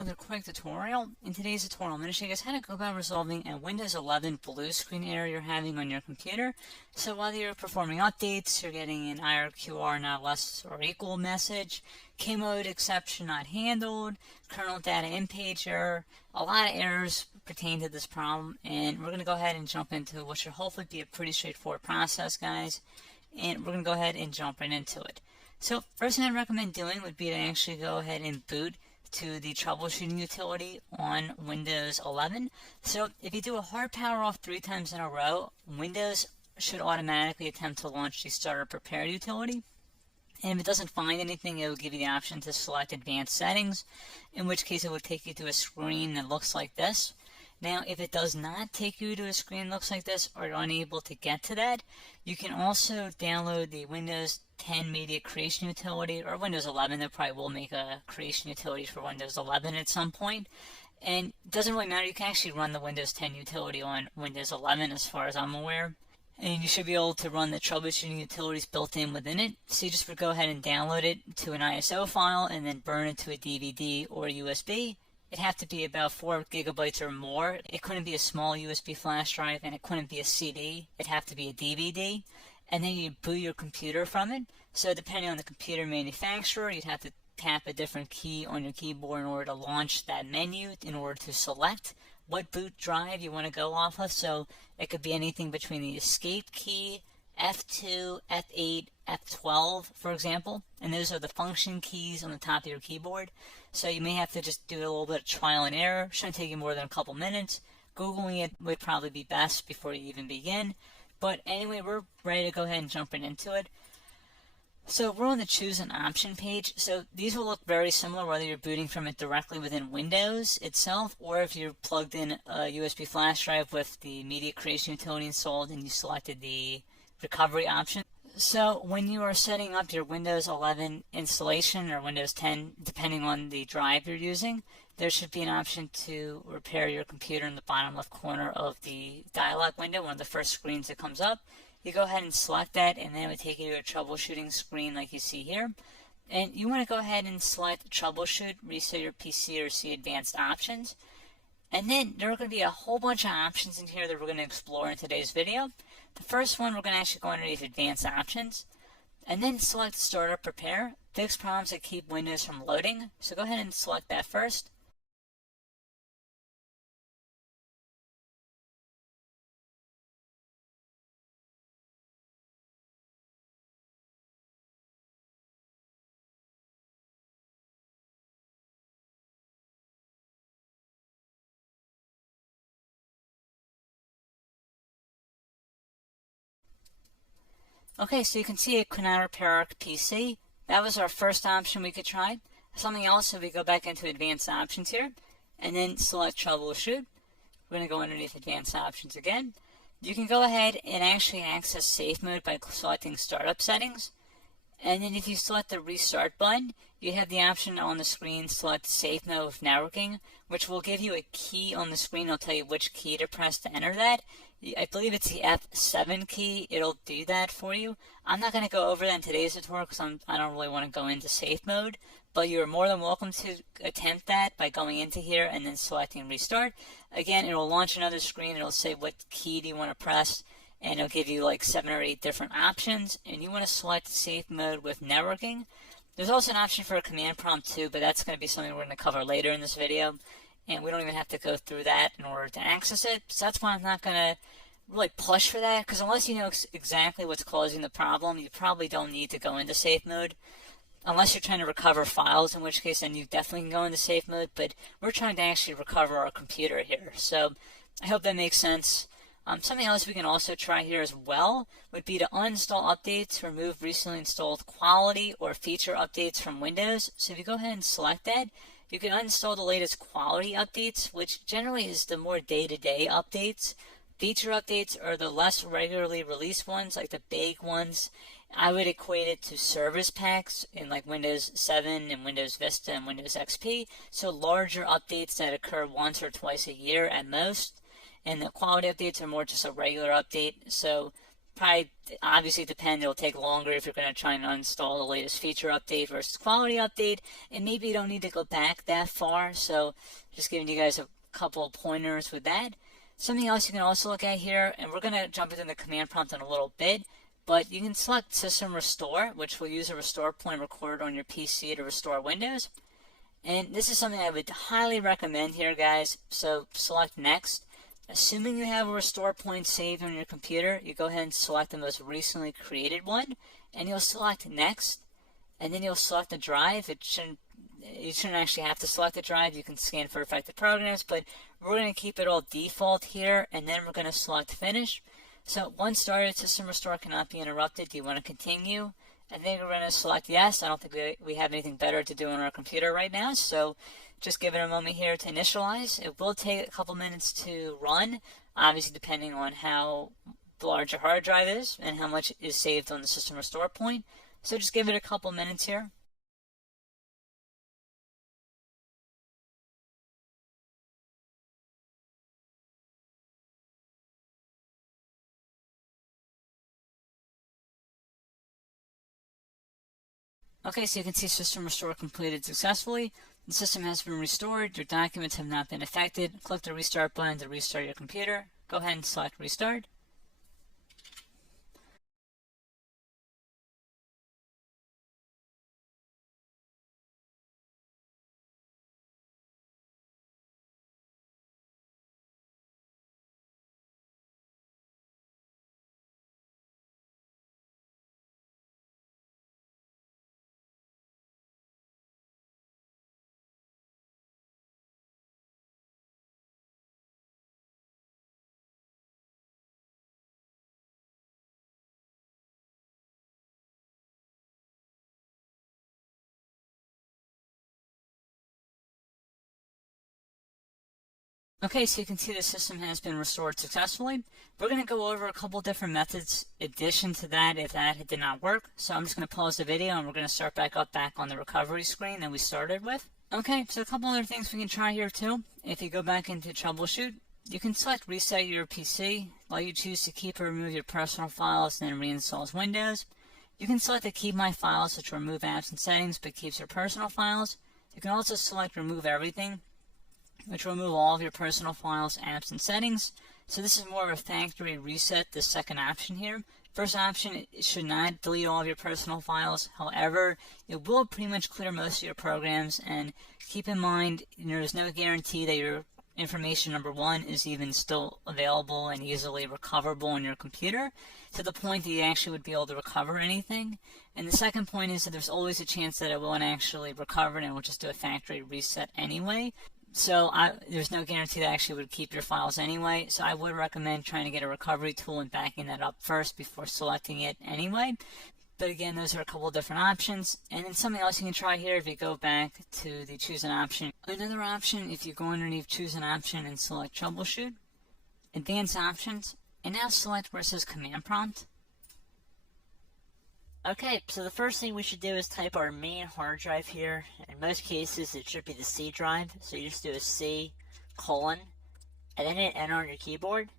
Another quick tutorial. In today's tutorial, I'm going to show you guys how to go about resolving a Windows 11 blue screen error you're having on your computer. So whether you're performing updates, you're getting an IRQR not less or equal message, K-mode exception not handled, kernel data in-page error, a lot of errors pertain to this problem, and we're going to go ahead and jump into what should hopefully be a pretty straightforward process, guys, and we're going to go ahead and jump right into it. So first thing I'd recommend doing would be to actually go ahead and boot to the troubleshooting utility on Windows 11. So if you do a hard power off 3 times in a row, Windows should automatically attempt to launch the starter prepare utility. And if it doesn't find anything, it will give you the option to select advanced settings, in which case it will take you to a screen that looks like this. Now, if it does not take you to a screen that looks like this, or you're unable to get to that, you can also download the Windows 10 Media Creation Utility, or Windows 11. They probably will make a creation utility for Windows 11 at some point. And it doesn't really matter, you can actually run the Windows 10 utility on Windows 11 as far as I'm aware. And you should be able to run the troubleshooting utilities built in within it. So you just would go ahead and download it to an ISO file and then burn it to a DVD or USB. It'd have to be about 4 gigabytes or more. It couldn't be a small USB flash drive, and it couldn't be a CD. It'd have to be a DVD. And then you boot your computer from it. So depending on the computer manufacturer, you'd have to tap a different key on your keyboard in order to launch that menu, in order to select what boot drive you want to go off of. So it could be anything between the escape key, F2, F8, F12, for example, and those are the function keys on the top of your keyboard. So you may have to just do a little bit of trial and error. Shouldn't take you more than a couple minutes. Googling it would probably be best before you even begin. But anyway, we're ready to go ahead and jump right into it. So we're on the choose an option page. So these will look very similar whether you're booting from it directly within Windows itself, or if you're plugged in a USB flash drive with the media creation utility installed and you selected the recovery option. So when you are setting up your Windows 11 installation or Windows 10, depending on the drive you're using, there should be an option to repair your computer in the bottom left corner of the dialog window, one of the first screens that comes up. You go ahead and select that, and then it would take you to a troubleshooting screen like you see here. And you want to go ahead and select troubleshoot, reset your PC, or see advanced options. And then there are going to be a whole bunch of options in here that we're going to explore in today's video. The first one, we're going to actually go underneath advanced options, and then select startup prepare, fix problems that keep Windows from loading. So go ahead and select that first. Okay, so you can see it could not repair our PC. That was our first option we could try. Something else, if we go back into advanced options here, and then select troubleshoot, we're going to go underneath advanced options again. You can go ahead and actually access safe mode by selecting startup settings. And then if you select the restart button, you have the option on the screen, select safe mode with networking, which will give you a key on the screen. It'll tell you which key to press to enter that. I believe it's the F7 key. It'll do that for you. I'm not going to go over that in today's tutorial because I don't really want to go into safe mode, but you're more than welcome to attempt that by going into here and then selecting restart. Again, it'll launch another screen. It'll say what key do you want to press, and it'll give you like 7 or 8 different options, and you want to select safe mode with networking. There's also an option for a command prompt too, but that's going to be something we're going to cover later in this video, and we don't even have to go through that in order to access it. So that's why I'm not going to really push for that, because unless you know exactly what's causing the problem, you probably don't need to go into safe mode. Unless you're trying to recover files, in which case then you definitely can go into safe mode, but we're trying to actually recover our computer here. So I hope that makes sense. Something else we can also try here as well would be to uninstall updates, remove recently installed quality or feature updates from Windows. So if you go ahead and select that, you can uninstall the latest quality updates, which generally is the more day-to-day updates. Feature updates are the less regularly released ones, like the big ones. I would equate it to service packs in like Windows 7 and Windows Vista and Windows XP. So larger updates that occur once or twice a year at most. And the quality updates are more just a regular update. So probably obviously depend. It'll take longer if you're going to try and uninstall the latest feature update versus quality update, and maybe you don't need to go back that far. So just giving you guys a couple of pointers with that. Something else you can also look at here, and we're going to jump into the command prompt in a little bit, but you can select System Restore, which will use a restore point recorded on your PC to restore Windows. And this is something I would highly recommend here, guys. So select Next. Assuming you have a restore point saved on your computer, you go ahead and select the most recently created one, and you'll select Next, and then you'll select the drive. You shouldn't actually have to select the drive. You can scan for affected programs, but we're going to keep it all default here, and then we're going to select Finish. So once started, System Restore cannot be interrupted. Do you want to continue? And then we're going to select Yes. I don't think we have anything better to do on our computer right now, so just give it a moment here to initialize. It will take a couple minutes to run, obviously depending on how large your hard drive is and how much is saved on the System Restore point. So just give it a couple minutes here. Okay, so you can see System Restore completed successfully. The system has been restored. Your documents have not been affected. Click the Restart button to restart your computer. Go ahead and select Restart. Okay, so you can see the system has been restored successfully. We're going to go over a couple different methods in addition to that if that did not work. So I'm just going to pause the video and we're going to start back on the recovery screen that we started with. Okay, so a couple other things we can try here too. If you go back into Troubleshoot, you can select Reset Your PC, while you choose to keep or remove your personal files and then reinstalls Windows. You can select to keep my files, which will remove apps and settings but keeps your personal files. You can also select Remove Everything, which will remove all of your personal files, apps, and settings. So this is more of a factory reset, the second option here. First option, it should not delete all of your personal files. However, it will pretty much clear most of your programs, and keep in mind, there's no guarantee that your information, number one, is even still available and easily recoverable on your computer to the point that you actually would be able to recover anything. And the second point is that there's always a chance that it won't actually recover and it will just do a factory reset anyway. So there's no guarantee that actually would keep your files anyway. So I would recommend trying to get a recovery tool and backing that up first before selecting it anyway. But again, those are a couple different options. And then something else you can try here, if you go back to the Choose an Option. Another option, if you go underneath Choose an Option and select Troubleshoot, Advanced Options, and now select where it says Command Prompt. Okay, so the first thing we should do is type our main hard drive here. In most cases, it should be the C drive. So you just do a C:, and then hit Enter on your keyboard.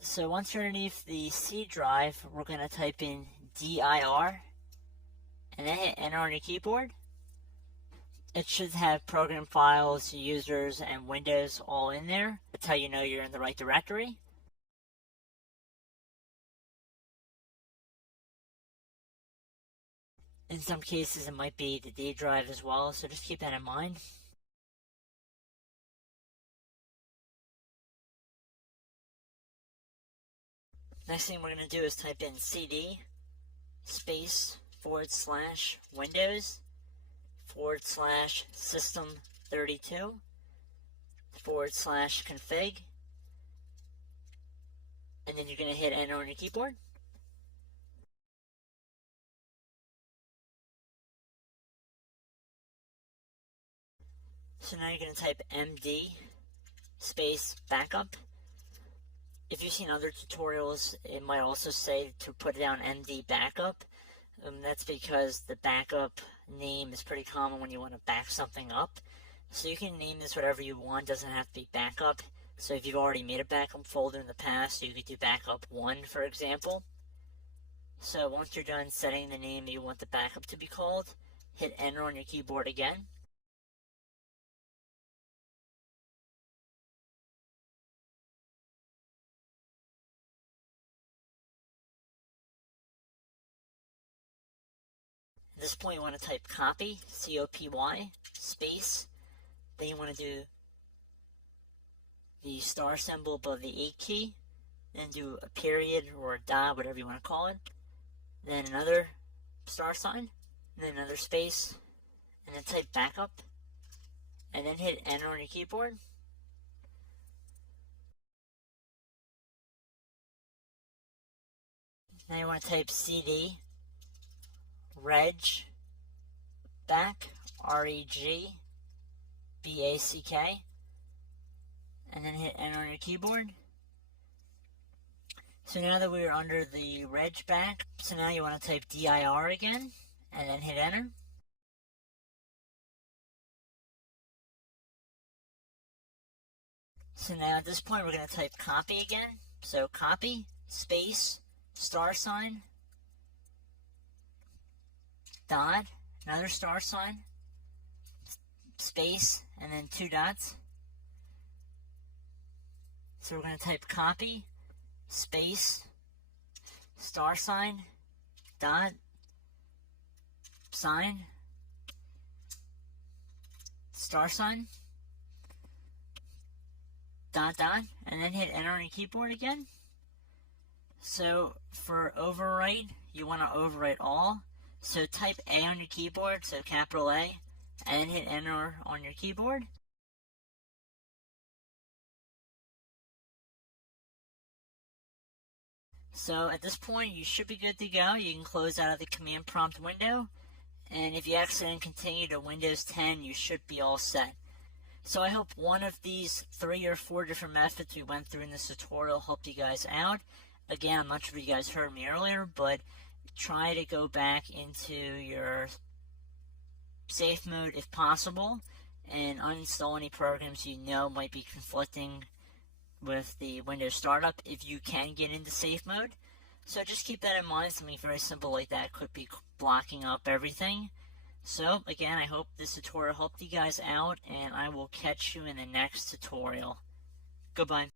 So once you're underneath the C drive, we're going to type in dir, and then hit Enter on your keyboard. It should have program files, users, and Windows all in there. That's how you know you're in the right directory. In some cases, it might be the D drive as well, so just keep that in mind. Next thing we're going to do is type in cd space / Windows / system32 / config, and then you're going to hit Enter on your keyboard. So now you're going to type md space backup. If you've seen other tutorials, it might also say to put down md backup. That's because the backup name is pretty common when you want to back something up. So you can name this whatever you want, doesn't have to be backup. So if you've already made a backup folder in the past, you could do backup 1, for example. So once you're done setting the name you want the backup to be called, hit enter on your keyboard again. At this point you want to type copy, C-O-P-Y, space, then you want to do the star symbol above the 8 key, then do a period or a dot, whatever you want to call it, then another star sign, and then another space, and then type backup, and then hit enter on your keyboard. Now you want to type CD reg back, R-E-G-B-A-C-K, and then hit enter on your keyboard. So now that we're under the reg back, so now you want to type dir again, and then hit enter. So now at this point we're going to type copy again. So copy, space, star sign, dot, another star sign, space, and then 2 dots. So we're going to type copy, space, star sign, dot, sign, star sign, dot, dot, and then hit enter on your keyboard again. So for overwrite, you want to overwrite all. So type A on your keyboard, so capital A, and then hit enter on your keyboard. So at this point, you should be good to go. You can close out of the command prompt window. And if you accidentally continue to Windows 10, you should be all set. So I hope one of these 3 or 4 different methods we went through in this tutorial helped you guys out. Again, I'm not sure if you guys heard me earlier, but try to go back into your safe mode if possible and uninstall any programs you know might be conflicting with the Windows startup if you can get into safe mode. So just keep that in mind. Something very simple like that could be blocking up everything. So again, I hope this tutorial helped you guys out, and I will catch you in the next tutorial. Goodbye.